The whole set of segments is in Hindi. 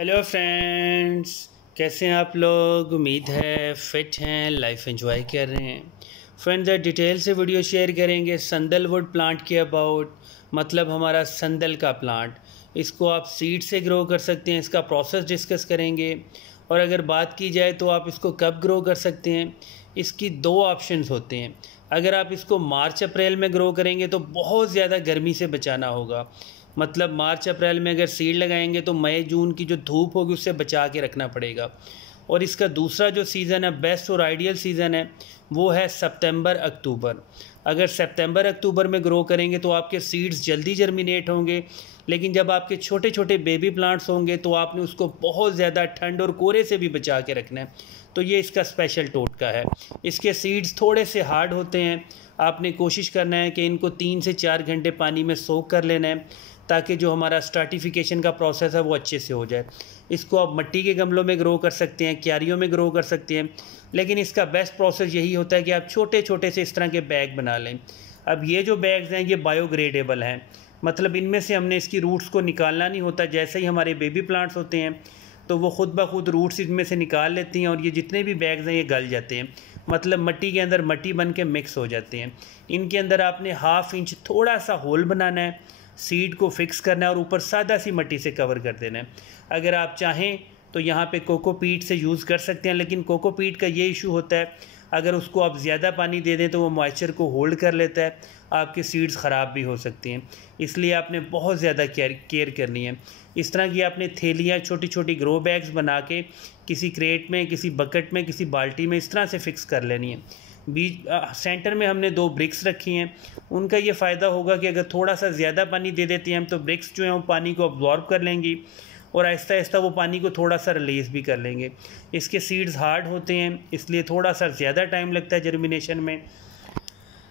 हेलो फ्रेंड्स, कैसे हैं आप लोग। उम्मीद है फिट हैं, लाइफ एंजॉय कर रहे हैं। फ्रेंड्स, डिटेल से वीडियो शेयर करेंगे संदलवुड प्लांट के अबाउट, मतलब हमारा संदल का प्लांट। इसको आप सीड से ग्रो कर सकते हैं, इसका प्रोसेस डिस्कस करेंगे। और अगर बात की जाए तो आप इसको कब ग्रो कर सकते हैं, इसकी दो ऑप्शंस होते हैं। अगर आप इसको मार्च अप्रैल में ग्रो करेंगे तो बहुत ज़्यादा गर्मी से बचाना होगा। मतलब मार्च अप्रैल में अगर सीड लगाएंगे तो मई जून की जो धूप होगी उससे बचा के रखना पड़ेगा। और इसका दूसरा जो सीज़न है, बेस्ट और आइडियल सीज़न है, वो है सितंबर अक्टूबर। अगर सितंबर अक्टूबर में ग्रो करेंगे तो आपके सीड्स जल्दी जर्मिनेट होंगे। लेकिन जब आपके छोटे छोटे बेबी प्लांट्स होंगे तो आपने उसको बहुत ज़्यादा ठंड और कोहरे से भी बचा के रखना है। तो ये इसका स्पेशल टोटका है। इसके सीड्स थोड़े से हार्ड होते हैं। आपने कोशिश करना है कि इनको 3 से 4 घंटे पानी में सोक कर लेना है, ताकि जो हमारा स्टार्टिफिकेशन का प्रोसेस है वो अच्छे से हो जाए। इसको आप मिट्टी के गमलों में ग्रो कर सकते हैं, क्यारियों में ग्रो कर सकते हैं। लेकिन इसका बेस्ट प्रोसेस यही होता है कि आप छोटे छोटे से इस तरह के बैग बना लें। अब ये जो बैग्स हैं ये बायोग्रेडेबल हैं, मतलब इनमें से हमने इसकी रूट्स को निकालना नहीं होता। जैसे ही हमारे बेबी प्लांट्स होते हैं तो वो खुद ब खुद रूट्स इनमें से निकाल लेती हैं और ये जितने भी बैग्स हैं ये गल जाते हैं, मतलब मिट्टी के अंदर मिट्टी बन के मिक्स हो जाते हैं। इनके अंदर आपने 1/2 इंच थोड़ा सा होल बनाना है, सीड को फिक्स करना है और ऊपर सादा सी मिट्टी से कवर कर देना है। अगर आप चाहें तो यहाँ पे कोकोपीट से यूज़ कर सकते हैं, लेकिन कोकोपीट का ये इशू होता है, अगर उसको आप ज़्यादा पानी दे दें तो वो मॉइस्चर को होल्ड कर लेता है, आपकी सीड्स ख़राब भी हो सकती हैं। इसलिए आपने बहुत ज़्यादा केयर करनी है। इस तरह की आपने थैलियाँ, छोटी छोटी ग्रो बैग्स बना के किसी क्रेट में, किसी बकेट में, किसी बाल्टी में इस तरह से फिक्स कर लेनी है। बीच सेंटर में हमने 2 ब्रिक्स रखी हैं। उनका ये फ़ायदा होगा कि अगर थोड़ा सा ज़्यादा पानी दे देते हैं हम तो ब्रिक्स जो हैं वो पानी को अब्जॉर्ब कर लेंगी और आहिस्ता आहिस्ता वो पानी को थोड़ा सा रिलीज़ भी कर लेंगे। इसके सीड्स हार्ड होते हैं, इसलिए थोड़ा सा ज़्यादा टाइम लगता है जर्मिनेशन में।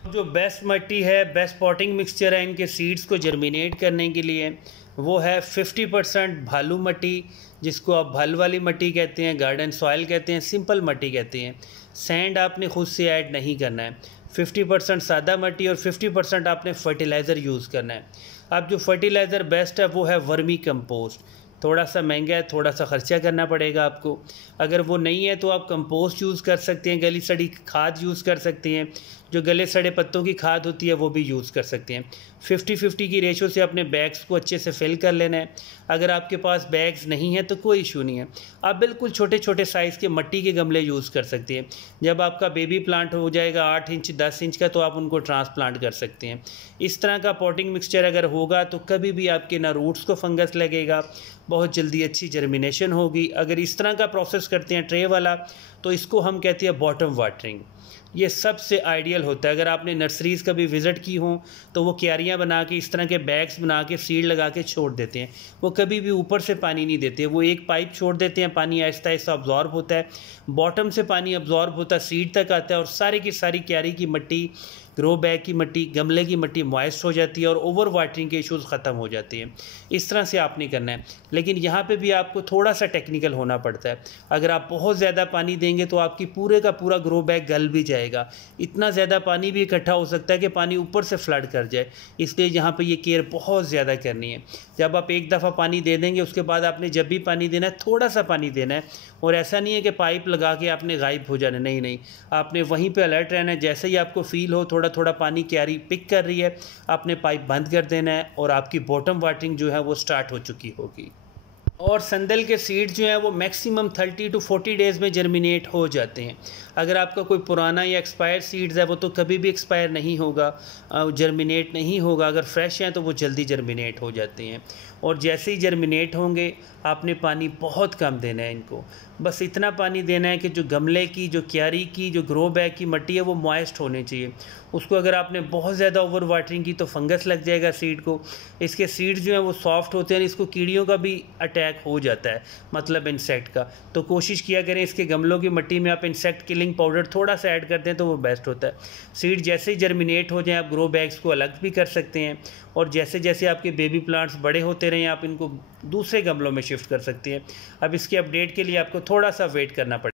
जो बेस्ट मिट्टी है, बेस्ट पॉटिंग मिक्सचर है इनके सीड्स को जर्मिनेट करने के लिए, वो है 50% भालू मिट्टी, जिसको आप भल वाली मिट्टी कहते हैं, गार्डन सॉइल कहते हैं, सिंपल मिट्टी कहते हैं। सैंड आपने खुद से ऐड नहीं करना है। 50% सादा मिट्टी और 50% आपने फर्टिलाइज़र यूज़ करना है। अब जो फर्टिलाइज़र बेस्ट है वो है वर्मी कंपोस्ट। थोड़ा सा महंगा है, थोड़ा सा खर्चा करना पड़ेगा आपको। अगर वो नहीं है तो आप कंपोस्ट यूज़ कर सकते हैं, गली सड़ी खाद यूज़ कर सकते हैं, जो गले सड़े पत्तों की खाद होती है वो भी यूज़ कर सकते हैं। 50-50 की रेशो से अपने बैग्स को अच्छे से फिल कर लेना है। अगर आपके पास बैग्स नहीं है तो कोई इशू नहीं है, आप बिल्कुल छोटे छोटे साइज़ के मिट्टी के गमले यूज़ कर सकते हैं। जब आपका बेबी प्लांट हो जाएगा 8 इंच 10 इंच का तो आप उनको ट्रांसप्लांट कर सकते हैं। इस तरह का पॉटिंग मिक्सचर अगर होगा तो कभी भी आपके ना रूट्स को फंगस लगेगा, बहुत जल्दी अच्छी जर्मिनेशन होगी। अगर इस तरह का प्रोसेस करते हैं ट्रे वाला तो इसको हम कहते हैं बॉटम वाटरिंग। ये सबसे आइडियल होता है। अगर आपने नर्सरीज़ कभी विज़िट की हों तो वो क्यारियाँ बना के इस तरह के बैग्स बना के सीड लगा के छोड़ देते हैं। वो कभी भी ऊपर से पानी नहीं देते, वो एक पाइप छोड़ देते हैं, पानी आहिस्ता आहिस्ता अब्जॉर्ब होता है, बॉटम से पानी अब्जॉर्ब होता है, सीड तक आता है और सारी की सारी क्यारी की मिट्टी, ग्रो बैग की मिट्टी, गमले की मिट्टी मॉइस्ट हो जाती है और ओवर वाटरिंग के इश्यूज़ ख़त्म हो जाते हैं। इस तरह से आपने करना है। लेकिन यहाँ पे भी आपको थोड़ा सा टेक्निकल होना पड़ता है। अगर आप बहुत ज़्यादा पानी देंगे तो आपकी पूरे का पूरा ग्रो बैग गल भी जाएगा। इतना ज़्यादा पानी भी इकट्ठा हो सकता है कि पानी ऊपर से फ्लड कर जाए, इसलिए यहाँ पे ये केयर बहुत ज़्यादा करनी है। जब आप एक दफ़ा पानी दे देंगे उसके बाद आपने जब भी पानी देना है थोड़ा सा पानी देना है, और ऐसा नहीं है कि पाइप लगा के आपने गायब हो जाना, नहीं, आपने वहीं पे अलर्ट रहना है। जैसे ही आपको फील हो थोड़ा थोड़ा पानी क्यारी पिक कर रही है, आपने पाइप बंद कर देना है और आपकी बॉटम वाटरिंग जो है वो स्टार्ट हो चुकी होगी। और संदल के सीड जो हैं वो मैक्सिमम 30 to 40 डेज़ में जर्मिनेट हो जाते हैं। अगर आपका कोई पुराना या एक्सपायर सीड्स है वो तो कभी भी एक्सपायर नहीं होगा, जर्मिनेट नहीं होगा। अगर फ्रेश हैं तो वो जल्दी जर्मिनेट हो जाते हैं। और जैसे ही जर्मिनेट होंगे आपने पानी बहुत कम देना है इनको, बस इतना पानी देना है कि जो गमले की, जो क्यारी की, जो ग्रो बैग की मिट्टी है वो मॉइस्ट होनी चाहिए। उसको अगर आपने बहुत ज़्यादा ओवर वाटरिंग की तो फंगस लग जाएगा सीड को। इसके सीड्स जो हैं वो सॉफ्ट होते हैं, इसको कीड़ियों का भी अटैक हो जाता है, मतलब इंसेक्ट का। तो कोशिश किया करें इसके गमलों की मिट्टी में आप इंसेक्ट किलिंग पाउडर थोड़ा सा ऐड कर दें तो वो बेस्ट होता है। सीड जैसे ही जर्मिनेट हो जाए आप ग्रो बैग्स को अलग भी कर सकते हैं, और जैसे जैसे आपके बेबी प्लांट्स बड़े होते रहें आप इनको दूसरे गमलों में शिफ्ट कर सकते हैं। अब इसके अपडेट के लिए आपको थोड़ा सा वेट करना पड़ेगा।